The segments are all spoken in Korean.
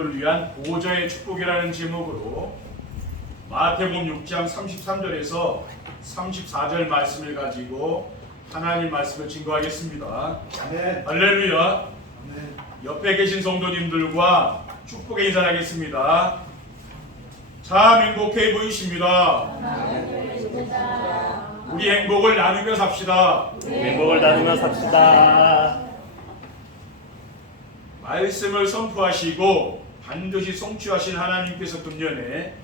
을 위한 보호자의 축복이라는 제목으로 마태복음 6장 33절에서 34절 말씀을 가지고 하나님 말씀을 증거하겠습니다. 아멘. 할렐루야. 아멘. 옆에 계신 성도님들과 축복의 인사를 하겠습니다. 참 행복해 보이십니다. 우리 행복을 나누며 삽시다. 행복을 나누며 삽시다. 말씀을 선포하시고 반드시 성취하신 하나님께서 금년에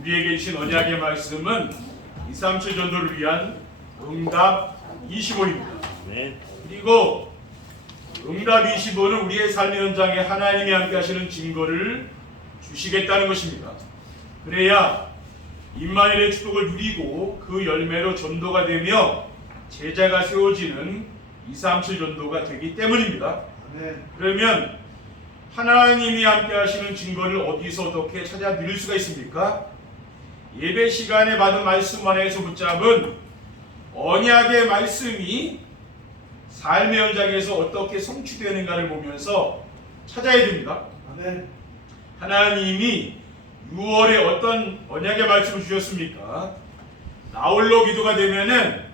우리에게 주신 언약의 말씀은 237 전도를 위한 응답 25입니다. 네. 그리고 응답 25는 우리의 삶의 현장에 하나님이 함께 하시는 증거를 주시겠다는 것입니다. 그래야 임마누엘의 축복을 누리고 그 열매로 전도가 되며 제자가 세워지는 237 전도가 되기 때문입니다. 아멘. 그러면 하나님이 함께 하시는 증거를 어디서 어떻게 찾아 누릴 수가 있습니까? 예배 시간에 받은 말씀 안에서 붙잡은 언약의 말씀이 삶의 현장에서 어떻게 성취되는가를 보면서 찾아야 됩니다. 아멘. 하나님이 6월에 어떤 언약의 말씀을 주셨습니까? 나홀로 기도가 되면은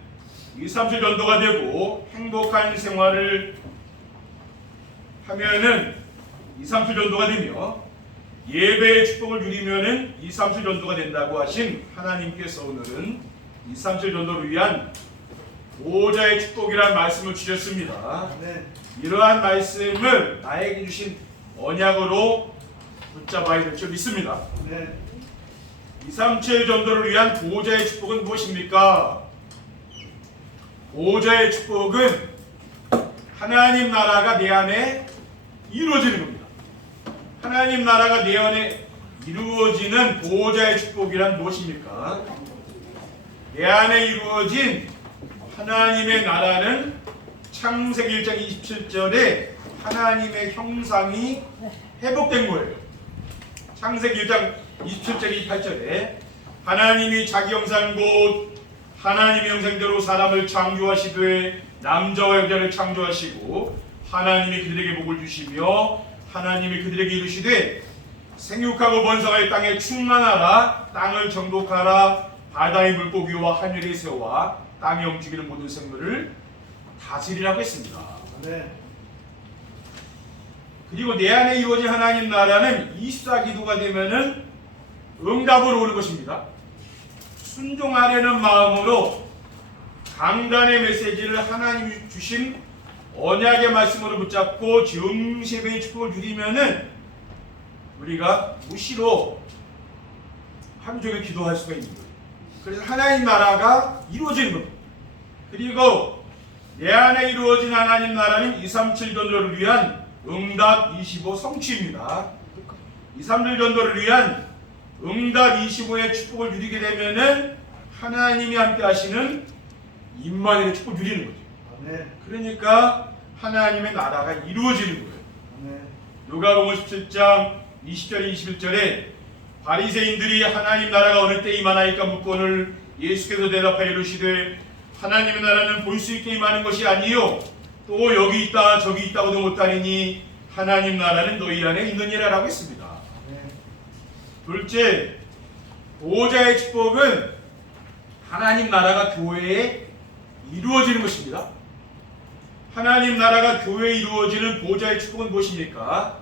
237 전도가 되고 행복한 생활을 하면은 237 전도가 되며 예배의 축복을 누리면은 237 전도가 된다고 하신 하나님께서 오늘은 237 전도를 위한 보호자의 축복이라는 말씀을 주셨습니다. 아멘. 이러한 말씀을 나에게 주신 언약으로 붙잡아야 될 줄 믿습니다. 아멘. 237 전도를 위한 보호자의 축복은 무엇입니까? 보호자의 축복은 하나님 나라가 내 안에 이루어지는 겁니다. 하나님 나라가 내 안에 이루어지는 보호자의 축복이란 무엇입니까? 내 안에 이루어진 하나님의 나라는 창세기 1장 27절에 하나님의 형상이 회복된 거예요. 창세기 1장 27절 28절에 하나님이 자기 형상 곧 하나님의 형상대로 사람을 창조하시되 남자와 여자를 창조하시고 하나님이 그들에게 복을 주시며 하나님이 그들에게 이르시되 생육하고 번성하여 땅에 충만하라 땅을 정복하라 바다의 물고기와 하늘의 새와 땅에 움직이는 모든 생물을 다스리라고 했습니다. 아멘. 그리고 내 안에 이루어진 하나님 나라는 24기도가 되면은 응답으로 오는 것입니다. 순종하려는 마음으로 강단의 메시지를 하나님이 주신 언약의 말씀으로 붙잡고 증세배의 축복을 누리면은 우리가 무시로 하루 종일 기도할 수가 있는 거예요. 그래서 하나님 나라가 이루어지는 겁니다. 그리고 내 안에 이루어진 하나님 나라는 237 전도를 위한 응답 25 성취입니다. 237 전도를 위한 응답 25의 축복을 누리게 되면은 하나님이 함께 하시는 임마누엘의 축복을 누리는 거죠. 아멘. 그러니까 하나님의 나라가 이루어지는 거예요. 아멘. 누가복음 17장 20절에 21절에 바리새인들이 하나님 나라가 어느 때 임하나이까 묻거늘 예수께서 대답하여 이르시되 하나님의 나라는 볼 수 있게 임하는 것이 아니요 또 여기 있다 저기 있다고도 못하리니 하나님 나라는 너희 안에 있느니라 라고 했습니다. 아멘. 둘째, 보호자의 축복은 하나님 나라가 교회에 이루어지는 것입니다. 하나님 나라가 교회에 이루어지는 보호자의 축복은 무엇입니까?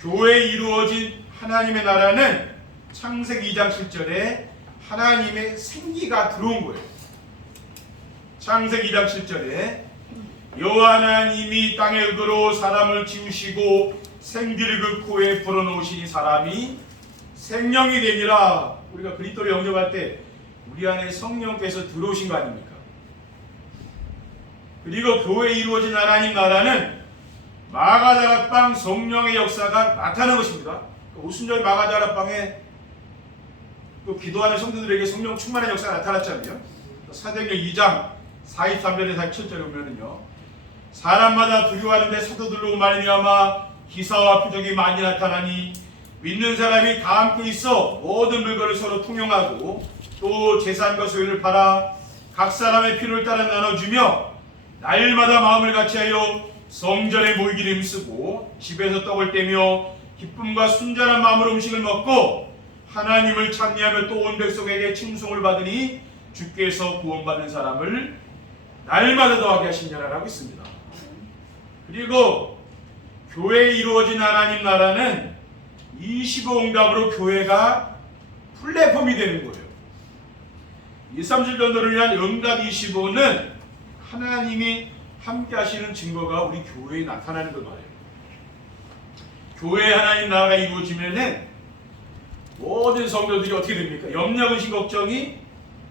교회에 이루어진 하나님의 나라는 창세기 2장 7절에 하나님의 생기가 들어온 거예요. 창세기 2장 7절에 여호와 하나님이 땅의 의도로 사람을 지으시고 생기를 그 코에 불어넣으시니 사람이 생명이 되니라. 우리가 그리스도를 영접할 때 우리 안에 성령께서 들어오신 거 아닙니까? 그리고 교회에 이루어진 하나님 나라는 마가다락방 성령의 역사가 나타나는 것입니다. 오순절 마가다락방에 기도하는 성도들에게 성령 충만한 역사가 나타났잖아요. 사도행전 2장 43절에서 47절에 보면은요, 사람마다 두려워하는데 사도들로 말미암아 기사와 표적이 많이 나타나니 믿는 사람이 다 함께 있어 모든 물건을 서로 통용하고 또 재산과 소유를 팔아 각 사람의 필요를 따라 나눠주며 날마다 마음을 같이하여 성전에 모이기를 힘쓰고 집에서 떡을 떼며 기쁨과 순전한 마음으로 음식을 먹고 하나님을 찬미하며 또 온 백성에게 칭송을 받으니 주께서 구원받는 사람을 날마다 더하게 하시느니라라고 있습니다. 그리고 교회에 이루어진 하나님 나라는 25응답으로 교회가 플랫폼이 되는 거예요. 2, 3주 전도를 위한 응답 25는 하나님이 함께 하시는 증거가 우리 교회에 나타나는 걸 말해요. 교회에 하나님 나라가 이루어지면은 모든 성도들이 어떻게 됩니까? 염려, 근심, 걱정이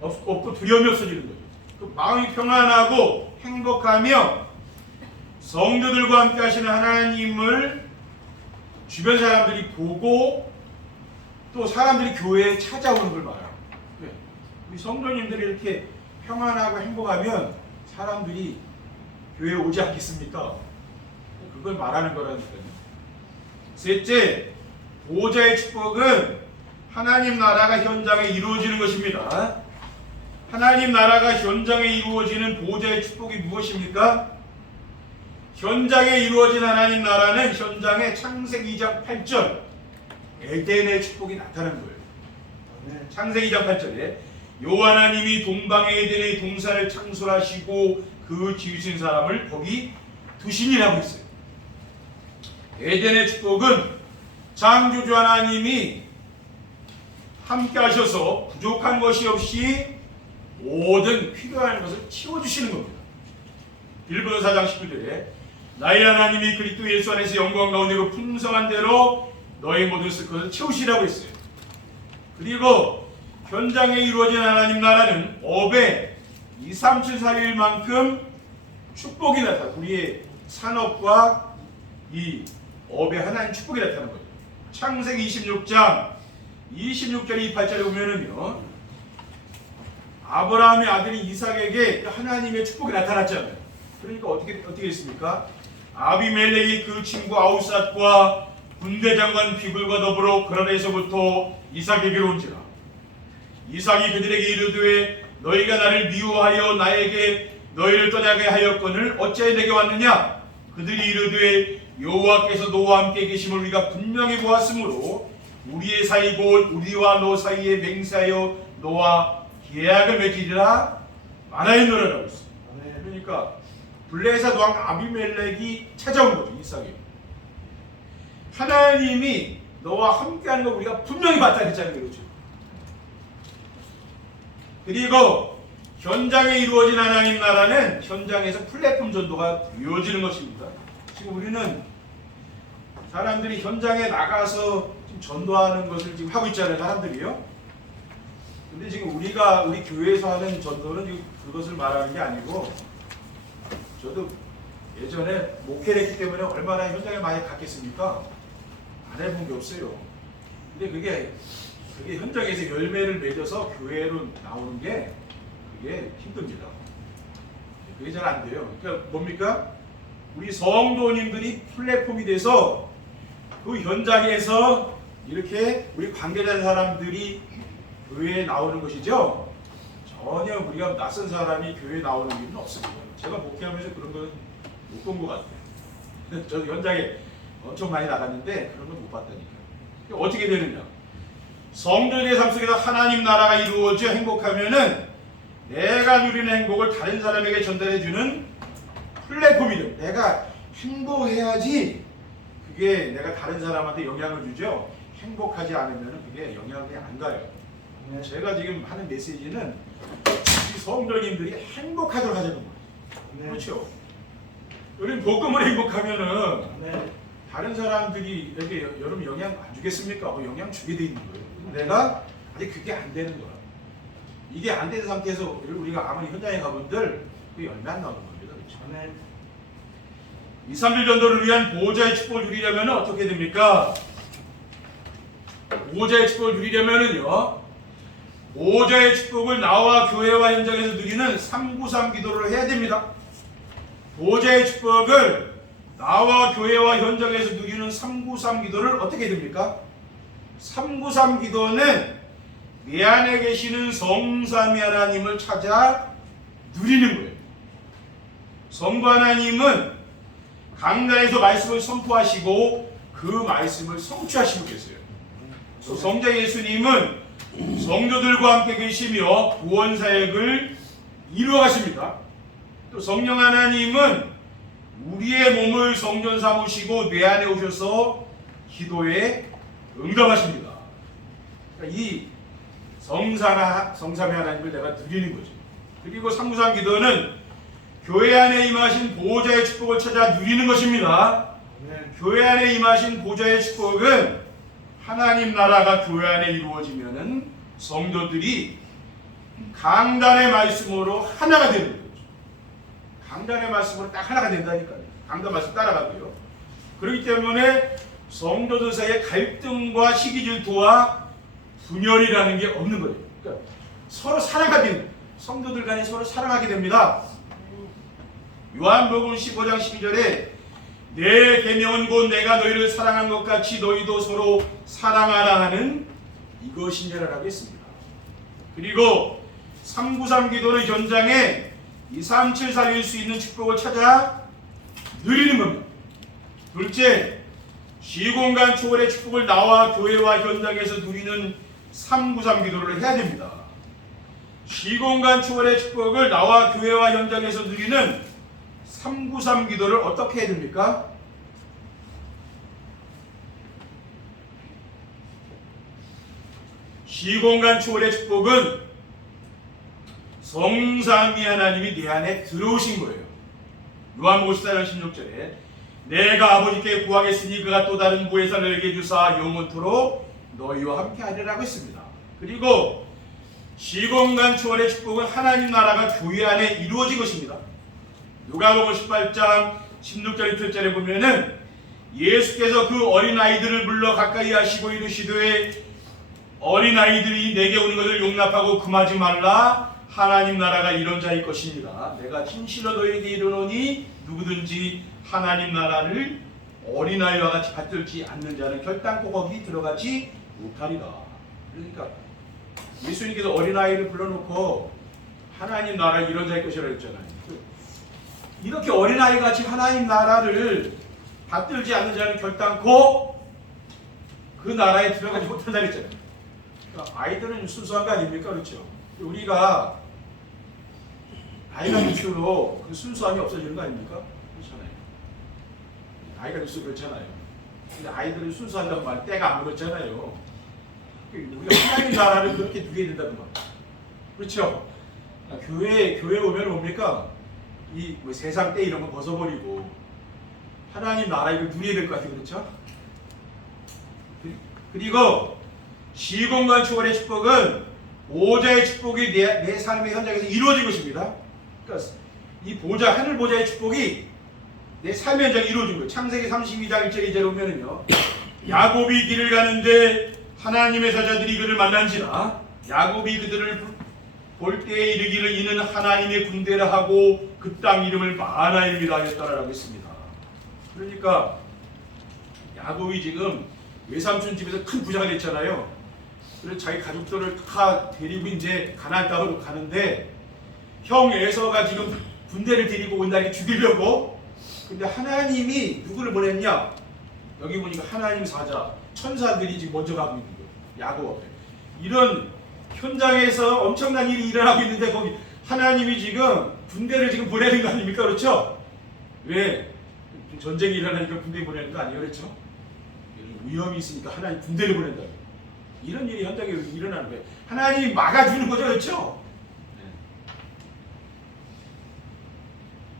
없고 두려움이 없어지는 거죠. 그 마음이 평안하고 행복하며 성도들과 함께 하시는 하나님을 주변 사람들이 보고 또 사람들이 교회에 찾아오는 걸 말해요. 우리 성도님들이 이렇게 평안하고 행복하면 사람들이 교회에 오지 않겠습니까? 그걸 말하는 거라니까요. 셋째, 보호자의 축복은 하나님 나라가 현장에 이루어지는 것입니다. 하나님 나라가 현장에 이루어지는 보호자의 축복이 무엇입니까? 현장에 이루어진 하나님 나라는 현장에 창세기 2장 8절 에덴의 축복이 나타나는 거예요. 창세기 2장 8절에 여호와 하나님이 동방의 에덴의 동산을 창설하시고 그 지으신 사람을 거기 두시니라고 했어요. 에덴의 축복은 창조주 하나님이 함께 하셔서 부족한 것이 없이 모든 필요한 것을 채워주시는 겁니다. 빌립보서 4장 19절에 나의 하나님이 그리스도 예수 안에서 영광 가운데 그 풍성한 대로 너의 모든 것을 채우시라고 했어요. 그리고 현장에 이루어진 하나님 나라는 업에 2, 3, 7, 4일 만큼 축복이 나타나 우리의 산업과 이 업에 하나님 축복이 나타나는 거죠. 창세기 26장 26절 28절에 보면은요, 아브라함의 아들인 이삭에게 하나님의 축복이 나타났잖아요. 그러니까 어떻게 했습니까? 아비멜렉이 그 친구 아우삿과 군대 장관 비글과 더불어 그라에서부터 이삭에게로 온지라. 이삭이 그들에게 이르되 너희가 나를 미워하여 나에게 너희를 떠나게 하였거늘 어찌하여 내게 왔느냐? 그들이 이르되 여호와께서 너와 함께 계심을 우리가 분명히 보았으므로 우리의 사이 곧 우리와 너 사이에 맹세하여 너와 계약을 맺으리라 말하였노라라고 했습니다. 그러니까 블레셋 왕 아비멜렉이 찾아온 거죠. 이삭이. 하나님이 너와 함께하는 걸 우리가 분명히 봤다 했잖아요. 그렇죠? 그리고 현장에 이루어진 하나님 나라는 현장에서 플랫폼 전도가 이루어지는 것입니다. 지금 우리는 사람들이 현장에 나가서 지금 전도하는 것을 지금 하고 있잖아요. 사람들이요. 근데 지금 우리 교회에서 하는 전도는 지금 그것을 말하는 게 아니고, 저도 예전에 목회를 했기 때문에 얼마나 현장에 많이 갔겠습니까? 안 해본 게 없어요. 근데 그게 현장에서 열매를 맺어서 교회로 나오는 게 그게 힘듭니다. 그게 잘 안 돼요. 그러니까 뭡니까? 우리 성도님들이 플랫폼이 돼서 그 현장에서 이렇게 우리 관계된 사람들이 교회에 나오는 것이죠. 전혀 우리가 낯선 사람이 교회에 나오는 일은 없습니다. 제가 목회하면서 그런 건 못 본 것 같아요. 저도 현장에 엄청 많이 나갔는데 그런 건 못 봤다니까요. 어떻게 되느냐? 성도들의 삶 속에서 하나님 나라가 이루어져 행복하면은 내가 누리는 행복을 다른 사람에게 전달해주는 플랫폼이 돼요. 내가 행복해야지 그게 내가 다른 사람한테 영향을 주죠. 행복하지 않으면 그게 영향이 안 가요. 제가 지금 하는 메시지는 우리 성도님들이 행복하도록 하자는 거예요. 그렇죠? 우리 복음을 행복하면은 다른 사람들이 이렇게 여러분 영향 안 주겠습니까? 영향 주게 돼 있는 거예요. 내가 아직 그게 안 되는 거야. 이게 안 되는 상태에서 우리가 아무리 현장에 가본들 그게 열매 안 나오는 겁니다. 그렇죠? 2, 3일 전도를 위한 보호자의 축복을 누리려면 어떻게 됩니까? 보호자의 축복을 누리려면은요, 보호자의 축복을 나와 교회와 현장에서 누리는 393 기도를 해야 됩니다. 보호자의 축복을 나와 교회와 현장에서 누리는 393 기도를 어떻게 됩니까? 393 기도는 내 안에 계시는 성삼위 하나님을 찾아 누리는 거예요. 성부 하나님은 강단에서 말씀을 선포하시고 그 말씀을 성취하시고 계세요. 또 성자 예수님은 성도들과 함께 계시며 구원 사역을 이루어 가십니다. 또 성령 하나님은 우리의 몸을 성전 삼으시고 내 안에 오셔서 기도에 응답하십니다. 그러니까 이 성삼의 하나님을 내가 누리는 거죠. 그리고 삼구삼 기도는 교회 안에 임하신 보호자의 축복을 찾아 누리는 것입니다. 교회 안에 임하신 보호자의 축복은 하나님 나라가 교회 안에 이루어지면은 성도들이 강단의 말씀으로 하나가 되는 거죠. 강단의 말씀으로 딱 하나가 된다니까요. 강단 말씀 따라가고요. 그렇기 때문에 성도들 사이에 갈등과 시기 질투와 분열이라는 게 없는 거예요. 그러니까 서로 사랑하게 됩니다. 성도들 간에 서로 사랑하게 됩니다. 요한복음 15장 12절에 내 계명은 곧 내가 너희를 사랑한 것 같이 너희도 서로 사랑하라 하는 이것이니라라고 했습니다. 그리고 393 기도의 현장에 237 살릴 수 있는 축복을 찾아 누리는 겁니다. 둘째, 시공간 초월의 축복을 나와 교회와 현장에서 누리는 393 기도를 해야 됩니다. 시공간 초월의 축복을 나와 교회와 현장에서 누리는 393 기도를 어떻게 해야 됩니까? 시공간 초월의 축복은 성삼위 하나님이 내 안에 들어오신 거예요. 요한복음 14장 16절에 내가 아버지께 구하겠으니 그가 또 다른 보혜사 너에게 주사 영원토록 너희와 함께 하리라고 했습니다. 그리고 시공간 초월의 축복은 하나님 나라가 교회 안에 이루어진 것입니다. 누가복음 18장 16절 17절에 보면은 예수께서 그 어린아이들을 불러 가까이 하시고 이르시되 어린아이들이 내게 오는 것을 용납하고 금하지 말라. 하나님 나라가 이런 자일 것입니다. 내가 진실로 너희에게 이르노니 누구든지 하나님 나라를 어린아이와 같이 받들지 않는 자는 결단코 거기 들어가지 못하리라. 그러니까 예수님께서 어린아이를 불러놓고 하나님 나라 이런 자일 것이라고 했잖아요. 이렇게 어린아이 같이 하나님 나라를 받들지 않는 자는 결단코 그 나라에 들어가지 못한다 그랬잖아요. 그러니까 아이들은 순수한 거 아닙니까? 그렇죠? 우리가 아이가 될수록 그 순수함이 없어지는 거 아닙니까? 그렇잖아요. 아이가 될수록 그렇잖아요. 근데 아이들은 순수한다고 말 때가 안 그렇잖아요. 우리가 하나님 나라를 그렇게 누려야 된다고 말. 그렇죠? 교회 오면 뭡니까? 뭐 세상 때 이런 거 벗어버리고 하나님 나라 이걸 누려야 될 것 같아요. 그렇죠? 그리고 시공간 초월의 축복은 보호자의 축복이 내 삶의 현장에서 이루어진 것입니다. 그러니까 이 보호자, 하늘 보호자의 축복이 내 삶의 현장에 이루어진 거예요. 창세기 32장 1절 2절에 보면은요. 야곱이 길을 가는데 하나님의 사자들이 그를 만난지라 야곱이 그들을 볼 때에 이르기를 이는 하나님의 군대라 하고 그 땅 이름을 마하나임이라 하였더라라고 했습니다. 그러니까 야곱이 지금 외삼촌 집에서 큰 부자가 됐잖아요. 그래서 자기 가족들을 다 데리고 이제 가나안 땅으로 가는데 형 에서가 지금 군대를 데리고 온다니 죽이려고. 근데 하나님이 누구를 보냈냐? 여기 보니까 하나님 사자, 천사들이 지금 먼저 가고 있는 거예요. 야곱 앞에. 이런 현장에서 엄청난 일이 일어나고 있는데 거기 하나님이 지금 군대를 지금 보내는 거 아닙니까? 그렇죠? 왜? 전쟁이 일어나니까 군대 보내는 거 아니에요? 그렇죠? 위험이 있으니까 하나님 군대를 보낸다. 이런 일이 현장에 일어나는 거예요. 하나님이 막아주는 거죠. 그렇죠?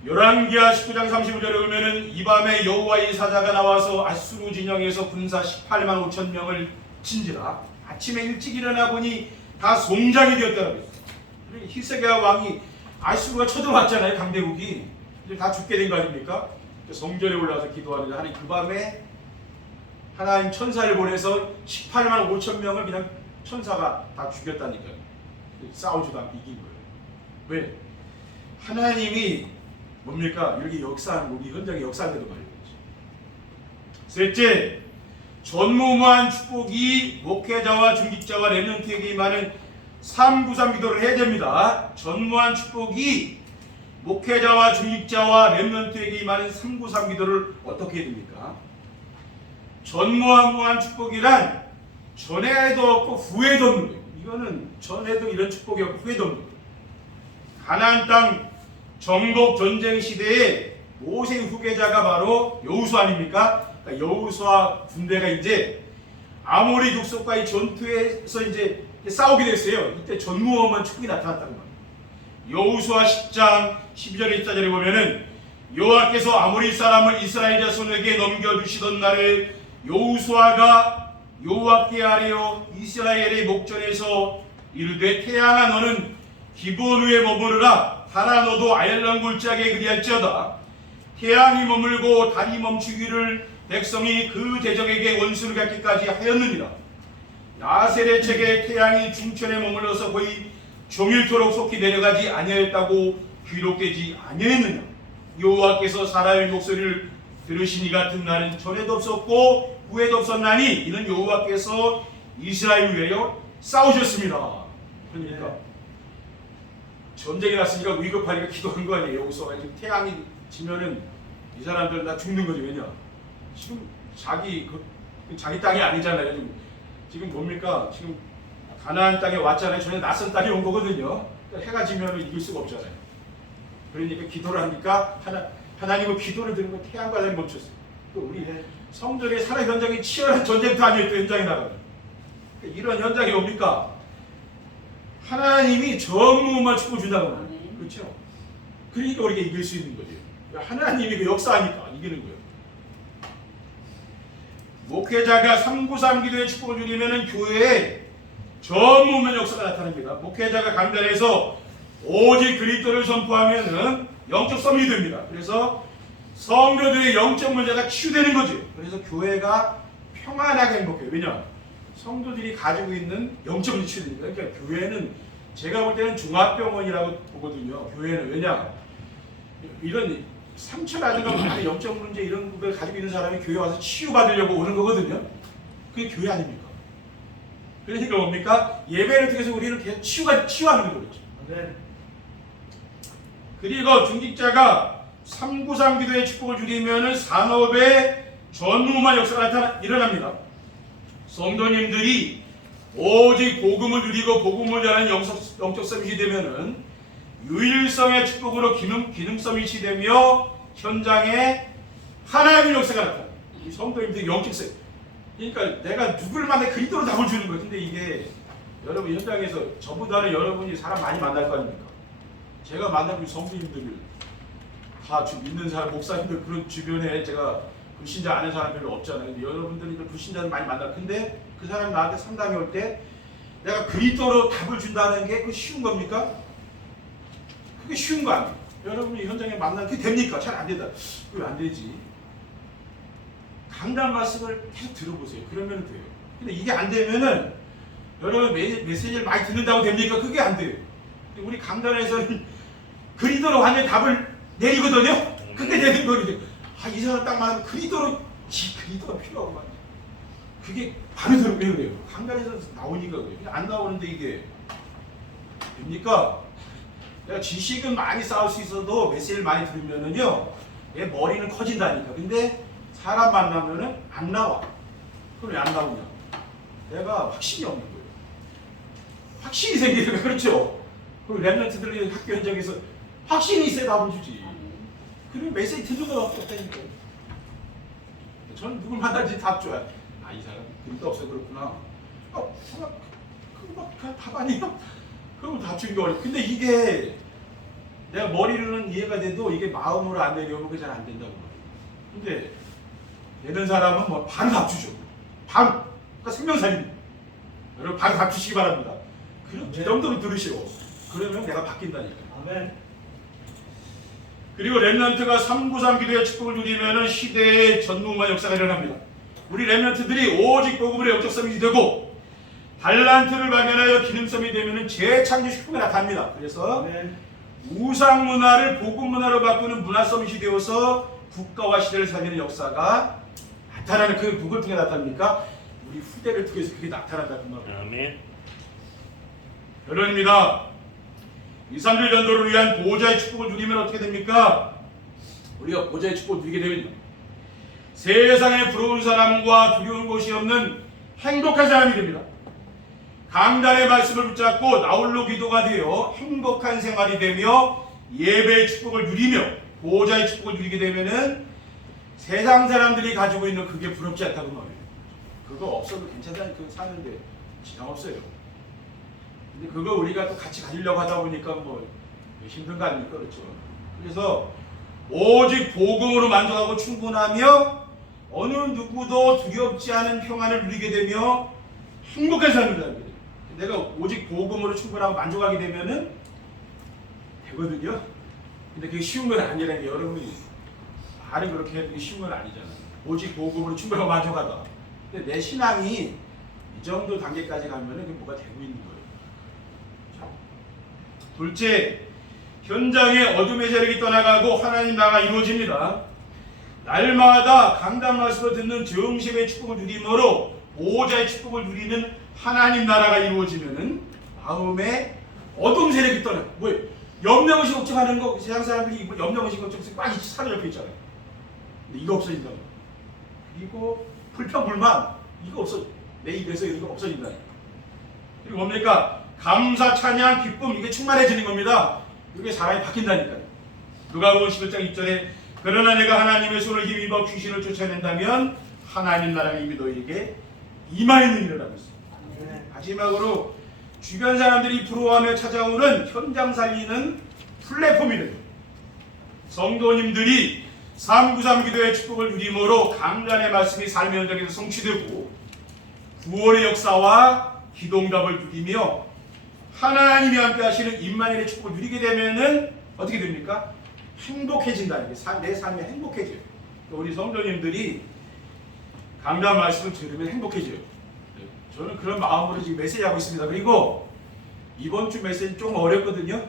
열왕기하 19장 35절에 보면은 이 밤에 여호와의 사자가 나와서 아수르 진영에서 군사 18만 5천 명을 친지라. 아침에 일찍 일어나 보니 다 송장이 되었다고 했어요. 히스기야 왕이 아수르가 쳐들어왔잖아요. 강대국이. 이제 다 죽게 된 거 아닙니까? 성전에 올라와서 기도하는데 하나님 그 밤에 하나님 천사를 보내서 18만 5천 명을 그냥 천사가 다 죽였다니까요. 싸우지도 않고 이긴 거예요. 왜? 하나님이 뭡니까? 이렇게 역사하는 우리 현장에 역사하는 데도 말이죠. 셋째, 전무후무한 축복이 목회자와 중직자와 렘넌트에게 임하는 393 기도를 해야 됩니다. 전무한 축복이 목회자와 중직자와 렘넌트에게 임하는 393 기도를 어떻게 해야 됩니까? 전무한무한 축복이란 전에도 없고 후에도 없는 거예요. 이거는 전에도 이런 축복이 없고 후에도 없는 거예요. 가나안 땅 정복 전쟁 시대에 모세 후계자가 바로 여호수아 아닙니까? 그러니까 여호수아 군대가 이제 아모리 족속과의 전투에서 이제 싸우게 됐어요. 이때 전무후무한 축복이 나타났다는 거예요. 여호수아 10장 12절에 14절에 보면은 여호와께서 아모리 사람을 이스라엘 자손에게 넘겨주시던 날을 여호수아가 여호와께 아뢰어 이스라엘의 목전에서 이르되 태양아 너는 기브온 위에 머무르라 달아 너도 아얄란 골짜기에 그리할지어다. 태양이 머물고 달이 멈추기를 백성이 그 대적에게 원수를 갖기까지 하였느니라. 야셀의 책에 태양이 중천에 머물러서 거의 종일토록 속히 내려가지 아니하였다고 기록되지 아니하였느냐. 여호와께서 사람의 목소리를 들으시니 같은 날은 전에도 없었고 후에도 없었나니 이는 여호와께서 이스라엘을 위하여 싸우셨습니다. 그러니까 전쟁이 났으니까 위급하니까 기도한 거 아니에요. 여호수아가 지금 태양이 지면은 이 사람들 다 죽는 거죠. 왜냐? 지금 자기 땅이 아니잖아요. 지금 뭡니까? 지금 가나안 땅에 왔잖아요. 전에 낯선 땅에 온 거거든요. 그러니까 해가 지면은 이길 수가 없잖아요. 그러니까 기도를 하니까 하나님은 기도를 들으면 태양과 달이 멈췄어요. 또 우리 성전의 살아 현장이 치열한 전쟁터 아니에요. 또 현장에 나가요. 그러니까 이런 현장이 뭡니까? 하나님이 전무후무한 축복을 준다고 말해요. 그렇죠? 그러니까 우리가 이길 수 있는 거죠. 하나님이 그 역사하니까 이기는 거예요. 목회자가 393 기도의 축복을 누리면 교회에 전무후무한 역사가 나타납니다. 목회자가 강단에서 오직 그리스도를 선포하면은 영적 썸이 됩니다. 그래서 성도들의 영적 문제가 치유되는 거죠. 그래서 교회가 평안하게 행복해요. 왜냐? 성도들이 가지고 있는 영적 문제 치유됩니다. 그러니까 교회는 제가 볼 때는 종합병원이라고 보거든요. 교회는 왜냐? 이런 상처라든가 많은 영적 문제 이런 걸 가지고 있는 사람이 교회 와서 치유받으려고 오는 거거든요. 그게 교회 아닙니까? 그러니까 뭡니까? 예배를 통해서 우리는 계속 치유하는 거죠. 네. 그리고 중직자가 393 기도의 축복을 누리면은 산업의 전무후무한 역사가 일어납니다. 성도님들이 오직 복음을 누리고 복음을 전하는 영적 서밋이 되면은 유일성의 축복으로 기능 서밋이 되며 현장에 하나님의 역사가 나타납니다. 이 성도님들이 영적 서밋. 그러니까 내가 누구를 만나 그리스도로 답을 주는 거예요. 근데 이게 여러분 현장에서 저보다는 여러분이 사람 많이 만날 거 아닙니까? 제가 만나는 성도님들을 다 믿는 사람, 목사님들 그런 주변에 제가 불신자 아는 사람 별로 없잖아요. 근데 여러분들이 불신자를 많이 만나. 근데 그 사람이 나한테 상담이 올 때 내가 그리스도로 답을 준다는 게 그 쉬운 겁니까? 그게 쉬운 거 아니에요. 여러분이 현장에 만나면 그게 됩니까? 잘 안 된다. 왜 안 되지? 강단 말씀을 계속 들어보세요. 그러면 돼요. 근데 이게 안 되면은 여러분 메시지를 많이 듣는다고 됩니까? 그게 안 돼요. 근데 우리 강단에서는 그리스도로 완전 답을 내리거든요. 그게 되는 거거든요. 이 사람 딱 말하면 그리스도가 필요하고 말이야. 그게 바로 들어오는 거예요. 강단에서 나오니까 그래요. 안 나오는데 이게 됩니까? 내가 지식은 많이 쌓을 수 있어도 메시지를 많이 들으면은요, 내 머리는 커진다니까. 근데 사람 만나면은 안 나와. 그럼 왜 안 나오냐? 내가 확신이 없는 거예요. 확신이 생기니까. 그렇죠? 그리고 랩런트들이 학교 현장에서 확신이 있어야 답을 주지. 그리고 메시지 듣는 건 없다니까요. 저는 누굴 만나는지 답 줘야. 이 사람 그림도 없어 그렇구나. 그거 답 아니에요? 그럼 답 주기가 어려워. 근데 이게 내가 머리로는 이해가 돼도 이게 마음으로 안 내려오면 그게 잘 안 된다고 말이에요. 근데 되는 사람은 뭐 바로 답 주죠. 바로. 그러니까 생명살입니다. 여러분 바로 답 주시기 바랍니다. 그럼 그 정도로 들으시오. 그러면 내가 바뀐다니까요. 아멘. 그리고 렘넌트가 393 기도의 축복을 누리면은 시대의 전무후무한 역사가 일어납니다. 우리 렘넌트들이 오직 복음으로 영적 서밋이 되고 달란트를 발견하여 기능성이 되면은 재창조 축복이 나타납니다. 그래서 우상 문화를 복음 문화로 바꾸는 문화 서밋이 되어서 국가와 시대를 살리는 역사가 나타나는 그 누굴 통해 나타납니까? 우리 후대를 통해서 그게 나타난다는 말이에요. 아멘. 여러분입니다. 2, 3일 전도를 위한 보호자의 축복을 누리면 어떻게 됩니까? 우리가 보호자의 축복을 누리게 되면요, 세상에 부러운 사람과 두려운 것이 없는 행복한 사람이 됩니다. 강단의 말씀을 붙잡고 나홀로 기도가 되어 행복한 생활이 되며 예배의 축복을 누리며 보호자의 축복을 누리게 되면은 세상 사람들이 가지고 있는 그게 부럽지 않다고 말해요. 그거 없어도 괜찮다니까 사는데 지장 없어요. 근데 그거 우리가 또 같이 가지려고 하다 보니까 뭐 힘든 거 아닙니까? 그렇죠. 그래서 오직 복음으로 만족하고 충분하며 어느 누구도 두렵지 않은 평안을 누리게 되며 행복한 삶을 살게 돼요. 내가 오직 복음으로 충분하고 만족하게 되면은 되거든요. 근데 그게 쉬운 건 아니라는 게 여러분이 말은 그렇게 해도 쉬운 건 아니잖아요. 오직 복음으로 충분하고 만족하다. 근데 내 신앙이 이 정도 단계까지 가면은 그게 뭐가 되고 있는 거예요. 자, 둘째, 현장의 어둠의 세력이 떠나가고 하나님 나라가 이루어집니다. 날마다 강단 말씀을 듣는 정심의 축복을 누림으로 보호자의 축복을 누리는 하나님 나라가 이루어지면은 마음에 어둠 세력이 떠나. 뭐예요? 염려의식 걱정하는 거 세상 사람들이 염려의식 걱정해서 많이 사로잡혀 있잖아요. 근데 이거 없어진다. 그리고 불평불만 이거 없어. 내 입에서 이거 없어진다. 그리고 뭡니까? 감사, 찬양, 기쁨 이게 충만해지는 겁니다. 이게 사람이 바뀐다니까요. 누가복음 11장 2절에 그러나 내가 하나님의 손을 힘입어 귀신을 쫓아낸다면 하나님 나라가 이미 너희에게 임하 있는 일을 하고 있습니다. 마지막으로 주변 사람들이 부러워하며 찾아오는 현장 살리는 플랫폼이 됩니다. 성도님들이 393 기도의 축복을 누림으로 강단의 말씀이 삶의 현장에서 성취되고 구원의 역사와 기도응답을 누리며 하나님이 함께 하시는 임마누엘의 축복을 누리게 되면은 어떻게 됩니까? 행복해진다는 게 내 삶이 행복해져요. 우리 성도님들이 강단 말씀을 들으면 행복해져요. 저는 그런 마음으로 지금 메시지 하고 있습니다. 그리고 이번 주 메시지 좀 어렵거든요.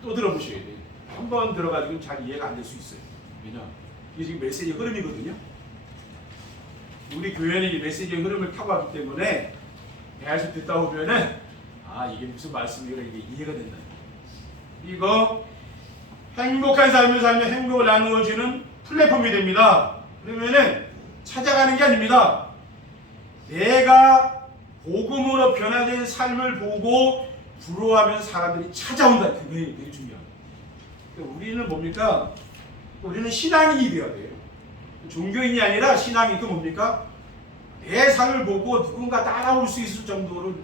또 들어보셔야 돼요. 한 번 들어가지고 잘 이해가 안 될 수 있어요. 왜냐? 이게 지금 메시지 흐름이거든요. 우리 교회는 이 메시지의 흐름을 타고 왔기 때문에 계속 듣다 보면은 이게 무슨 말씀이라 이게 이해가 된다. 이거 행복한 삶을 살며 행복을 나누어주는 플랫폼이 됩니다. 그러면은 찾아가는 게 아닙니다. 내가 복음으로 변화된 삶을 보고 부러워하면서 사람들이 찾아온다. 그게 되게 중요합니다. 그러니까 우리는 뭡니까? 우리는 신앙인이 되어야 돼요. 종교인이 아니라 신앙이 그 뭡니까? 내 삶을 보고 누군가 따라올 수 있을 정도로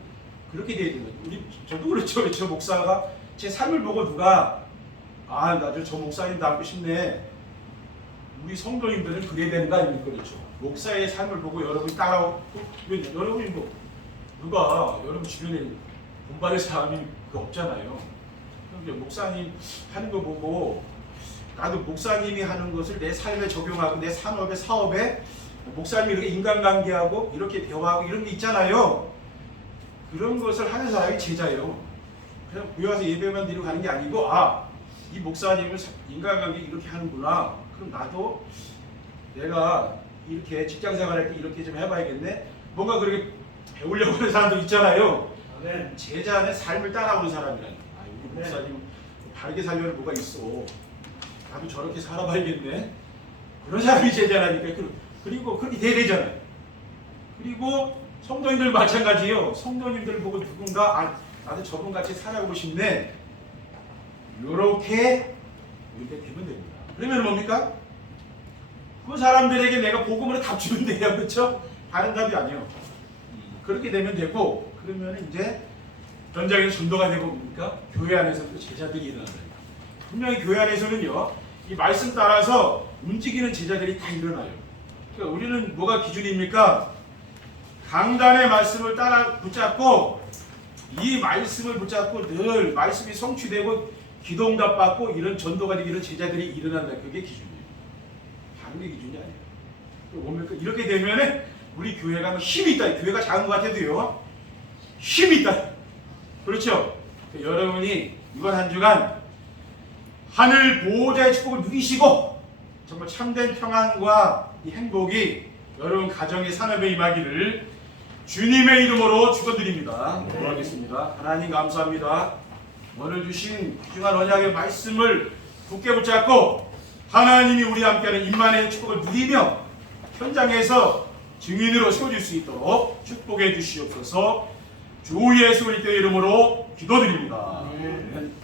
그렇게 돼야 되는 거예요. 저도 그렇죠. 저 목사가 제 삶을 보고 누가 나도 저 목사님 닮고 싶네. 우리 성도님들은 그래야 되는 거 아닙니까? 그렇죠. 목사의 삶을 보고 여러분이 따라오고 여러분이 누가 여러분 주변에 본받을 사람이 없잖아요. 목사님 하는 거 보고 나도 목사님이 하는 것을 내 삶에 적용하고 내 산업에 사업에 목사님이 이렇게 인간관계하고 이렇게 대화하고 이런 게 있잖아요. 그런 것을 하는 사람이 제자예요. 그냥 교회 와서 예배만 드리고 가는 게 아니고 이 목사님은 인간관계 이렇게 하는구나. 그럼 나도 내가 이렇게 직장생활할 때 이렇게 좀 해봐야겠네. 뭔가 그렇게 배우려고 하는 사람도 있잖아요. 네. 제자는 삶을 따라오는 사람이라는. 우리 목사님 다르게 살려는 뭐가 있어. 나도 저렇게 살아봐야겠네. 그런 사람이 제자라니까. 그리고 그렇게 돼야 되잖아요. 그리고 성도님들 마찬가지예요. 성도님들 보고 누군가 나도 저분같이 살아보고 싶네. 이렇게 되면 됩니다. 그러면 뭡니까? 그 사람들에게 내가 복음으로 답 주면 돼요. 그렇죠? 다른 답이 아니에요. 그렇게 되면 되고 그러면 이제 전장에서 전도가 되고 뭡니까? 교회 안에서도 제자들이 일어난다. 분명히 교회 안에서는요. 이 말씀 따라서 움직이는 제자들이 다 일어나요. 그러니까 우리는 뭐가 기준입니까? 강단의 말씀을 따라 붙잡고 이 말씀을 붙잡고 늘 말씀이 성취되고 기도응답 받고 이런 전도가 되고 이런 제자들이 일어난다. 그게 기준이에요. 다른 게 기준이 아니에요. 뭡니까? 이렇게 되면은 우리 교회가 힘이 있다. 교회가 작은 것 같아도요. 힘이 있다. 그렇죠? 여러분이 이번 한 주간 하늘 보호자의 축복을 누리시고 정말 참된 평안과 이 행복이 여러분 가정의 산업에 임하기를 주님의 이름으로 축원드립니다. 기도하겠습니다. 하나님 감사합니다. 오늘 주신 귀중한 언약의 말씀을 굳게 붙잡고 하나님이 우리와 함께하는 임마누엘 축복을 누리며 현장에서 증인으로 세워질 수 있도록 축복해 주시옵소서. 주 예수 그리스도의 이름으로 기도드립니다.